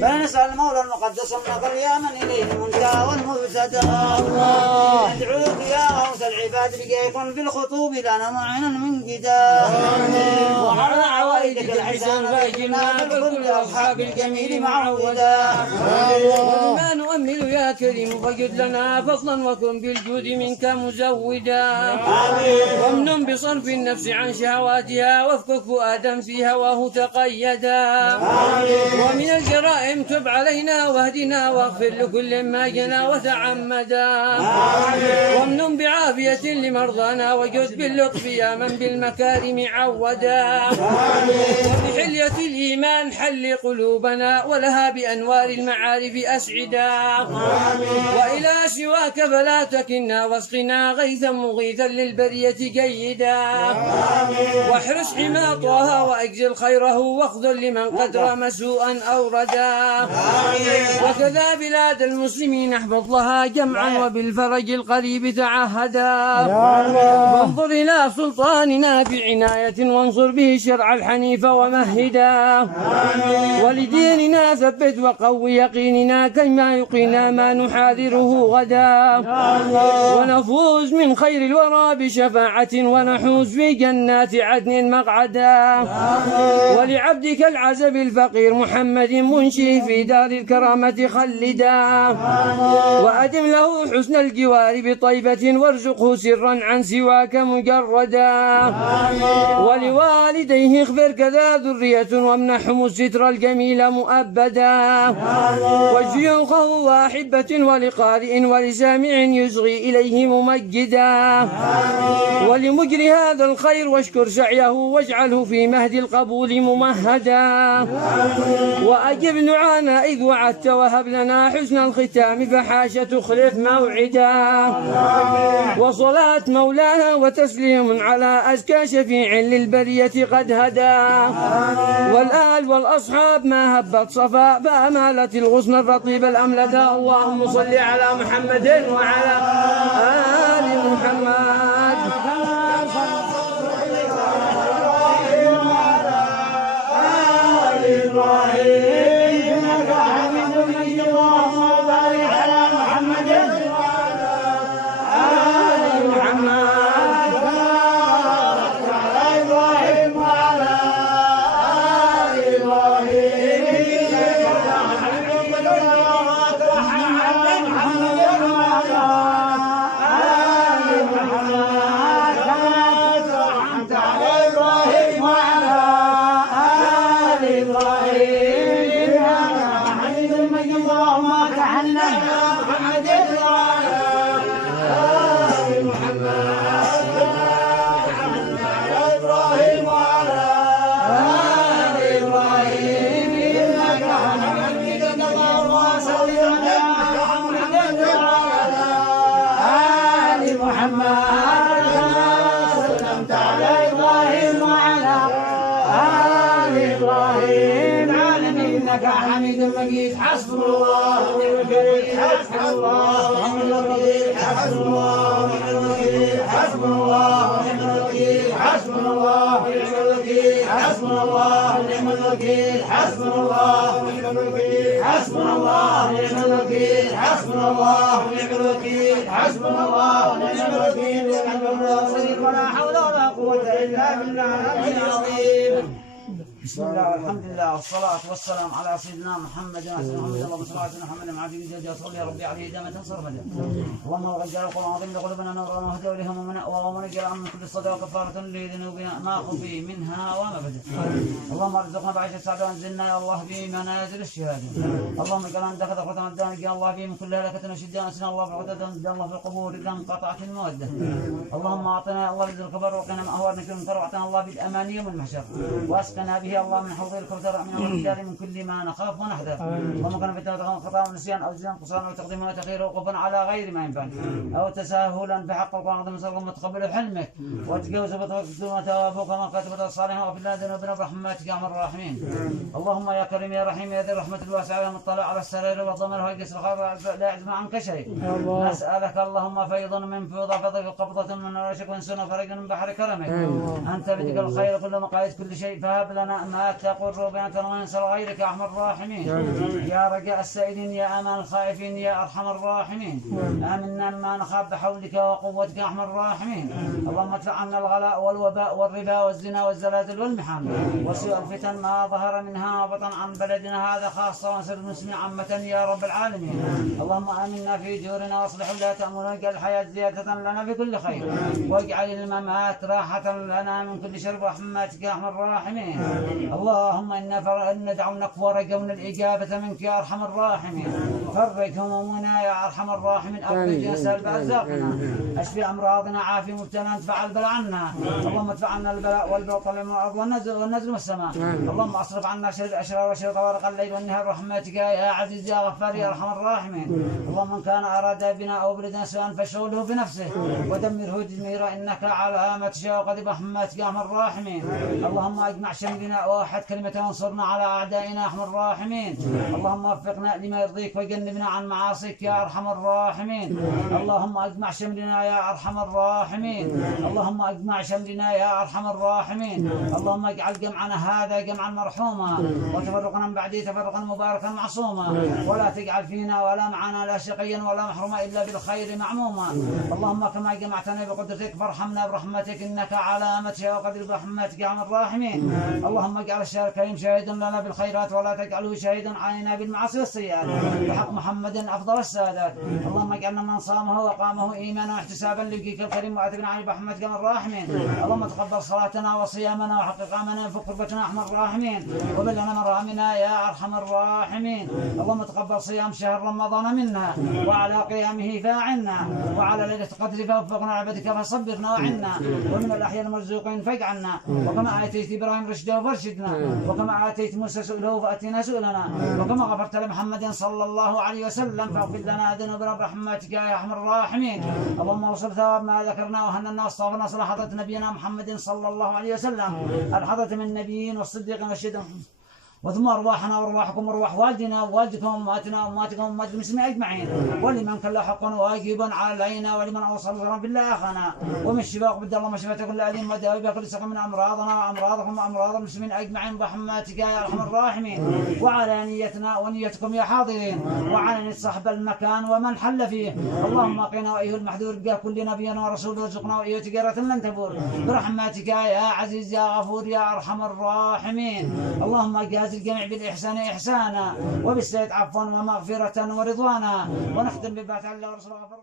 فنسأل المولى المقدس النقل يا من إليه المنتهى والمبتدى ندعوك يا غوث العباد لكي يكون في الخطوب لنا معينا من قدا وعلى عوائدك الحسان فاجلنا بالكل أصحاب الجميل معودا وبما نؤمل يا كريم فجد لنا فضلا وكن بالجود منك مزودا وامن بصرف النفس عن شهواتها وافكك فؤادا في هواه تقيدا ومن الجرائم تب علينا واهدنا واغفر لكل ما جنى وتعمدا وامن بعافية لمرضانا وجد باللطف يا من بالمكارم عودا وبحلية الإيمان حل قلوبنا ولها بأنوار المعارف أسعدا وإلى سواك فلا تكلنا واسقنا غيثا مغيثا للبرية جيدا واحرس حمى طه وأجزل خيره واخذل لمن قد رام سوءا أوردا وكذا بلاد المسلمين احفظ لها جمعا وبالفرج القريب تعهدا وانظر إلى سلطاننا بعناية وانصر به شرع الحنيف ومهدا ولديننا ثبت وقوي يقيننا كما يقينا ما نحاذره غدا ونفوز من خير الورى بشفاعة ونحوز في جنات عدن مقعدا ولعبدك العزب الفقير محمد منشي في دار الكرامة خلدا وأدم له حسن الجوار بطيبة وارزقه سرا عن سواك مجردا ولوالديه اغفر كذا ذرية وامنحهم الستر الجميل مؤبدا وشيوخه وأحبة ولقارئ ولسامع يصغي إليه ممجدا ولمجري هذا الخير واشكر سعيه واجعله في مهد القبول ممهدا وأجب دعانا إذ وعدت وهب لنا حسن الختام فحاش تخلف موعدا وصلاة مولانا وتسليم على أزكى شفيع للبرية قد هدى والآل والأصحاب ما هبت صفاء فأمالت الغصن الرطيب الأملدا اللهم صل على محمد وعلى آل محمد حميد مجيد حسبنا الله ونعم الوكيل حسبنا الله ونعم الوكيل حسبنا الله ونعم الوكيل حسبنا الله ونعم الوكيل حسبنا الله ونعم الوكيل حسبنا الله ونعم الوكيل حسبنا الله ونعم الوكيل حسبنا الله ونعم الوكيل حسبنا الله ونعم الوكيل حسبنا الله ونعم الوكيل ولا حول ولا قوة إلا بالله العلي العظيم. بسم الله والحمد لله والصلاة والسلام على سيدنا محمد وعلى محمد اللهم صل على سيدنا محمد مع في جدة صلي يا ربي عليه دائما صرفدا اللهم وجعل القرآن العظيم لقلوبنا نورا وهدى ولهم ومنجا من كل صدى وكفارة لذنوبنا ما خفي منها وما بدا اللهم ارزقنا بعيش السعادة وانزلنا يا الله به منازل الشهادة اللهم اجعلنا عندك دخلة الدار يا الله به من كل هلكة وشدة نسنا الله في العدد ونجا الله في القبور إذا انقطعت المودة اللهم اعطنا يا الله رزق الخبر وقنا ما أهوارنا كل منكر واعطنا الله بالأماني والمحشر واسقنا بها به الله من حوض الكوثر من الرجال من كل ما نخاف ونحذر. اللهم كان في التوبة خطأ ونسيان أو زيان قصرا وتقديم وتأخير وقوفا على غير ما ينفع أو تساهلا بحق القرآن عظيم صدق متقبل حلمك وتجاوز بطريقك وتوافق كما كاتبت الصالحين وفي الله ذنوبنا برحمتك يا ارحم الراحمين. اللهم يا كريم يا رحيم يا ذي الرحمة الواسعة يا مطلع على السرير والضمير ويقص الخير لا يعزم عنك شيء. نسألك اللهم فيضا من فيض فضلك قبضة من رشك وانسنا فرجا من بحر كرمك. أنت بدك الخير كل مقاييس كل شيء فهب لنا ما تقر بأنت وننصر غيرك يا أرحم الراحمين. يا رجاء السائلين يا أمان الخائفين يا أرحم الراحمين. آمنا ما نخاف بحولك وقوتك يا أرحم الراحمين. اللهم ادفع عنا الغلاء والوباء والربا والزنا والزلازل والمحن وسوء الفتن ما ظهر منها وبطن عن بلدنا هذا خاصة وانصر المسلمين عامة يا رب العالمين. اللهم آمنا في دورنا واصلح ولاة أمورنا واجعل الحياة زيادة لنا في كل خير واجعل الممات راحة لنا من كل شر برحمتك يا أرحم الراحمين. اللهم إنا ندعونك ورجونا الإجابة منك يا أرحم الراحمين. فرج همومنا يا أرحم الراحمين. أفرج سلب أرزاقنا اشفي أمراضنا عافي مبتلى ادفع البلاء عنا. اللهم ادفع عنا البلاء والبطل والأرض والنزل والسماء. اللهم اصرف عنا شر الأشرار وشر طوارق الليل والنهار برحمتك يا عزيز يا غفار يا أرحم الراحمين. اللهم من كان أراد بنا أو بلدنا سوءا فشغله بنفسه ودمره تدميرا إنك على ما تشاء وقدر برحمتك يا أرحم الراحمين. اللهم اجمع شملنا ووحد كلمة وانصرنا على أعدائنا يا أرحم الراحمين. اللهم وفقنا لما يرضيك وجنبنا عن معاصيك يا أرحم الراحمين. اللهم اجمع شملنا يا أرحم الراحمين. اللهم اجمع شملنا يا أرحم الراحمين. اللهم اجعل جمعنا هذا جمعا مرحوما وتفرقنا من بعده تفرقا مباركا معصوما ولا تجعل فينا ولا معنا لا شقيا ولا محروما إلا بالخير معموما. اللهم كما جمعتنا بقدرتك فارحمنا برحمتك إنك على ما تشاء وقدر برحمتك يا أرحم الراحمين. اللهم اجعل الشهر الكريم شاهدا لنا بالخيرات ولا تجعله شاهدا علينا بالمعاصي والسيئات بحق محمد أفضل السادات. اللهم اجعلنا من صامه وقامه إيمانا واحتسابا لوجهك الكريم وأتبنا عن برحمتك يا أرحم الراحمين. اللهم تقبل صلاتنا وصيامنا وحقق امنا وفك كربتنا يا أرحم الراحمين وبلغنا مرامنا يا أرحم الراحمين. اللهم تقبل صيام شهر رمضان منا وعلى قيامه فاعنا وعلى ليلة القدر فوفقنا عبدك فصبرنا وعنا ومن الأحياء المرزوقين فاجعلنا وكما آتيت إبراهيم رشده فارشدنا وكما آتيت موسى سؤله فأتنا سؤلنا وكما غفرت لمحمد صلى الله عليه وسلم فاغفر لنا ذنوبنا برحمتك يا أرحم الراحمين. اللهم وصل ثواب ما ذكرنا وهننا واصطفنا صلى حضرة نبينا محمد صلى الله عليه وسلم الحضرة من النبيين والصديقين والشهداء وثم أرواحنا وأرواحكم وأرواح والدنا ووالدكم وأمهاتنا وأمهاتكم وأمهات المسلمين أجمعين ولمن كان له حق واجب علينا ولمن أوصل بالله أخانا ومن الشفاء بدل الله شفاء كل أذين وداوي بكل سقم من أمراضنا وأمراضكم وأمراض المسلمين أجمعين برحمتك يا أرحم الراحمين. وعلى نيتنا ونيتكم يا حاضرين وعلى صاحب المكان ومن حل فيه. اللهم قنا وأيه المحذور بها كل نبي ورسول وارزقنا وأيه تجارة لن تبور برحمتك يا عزيز يا غفور يا أرحم الراحمين. اللهم جاز الجميع بالإحسان إحسانا وبالسيد عفوا ومغفرة ورضوانا ونختم ببعث الله ورسوله.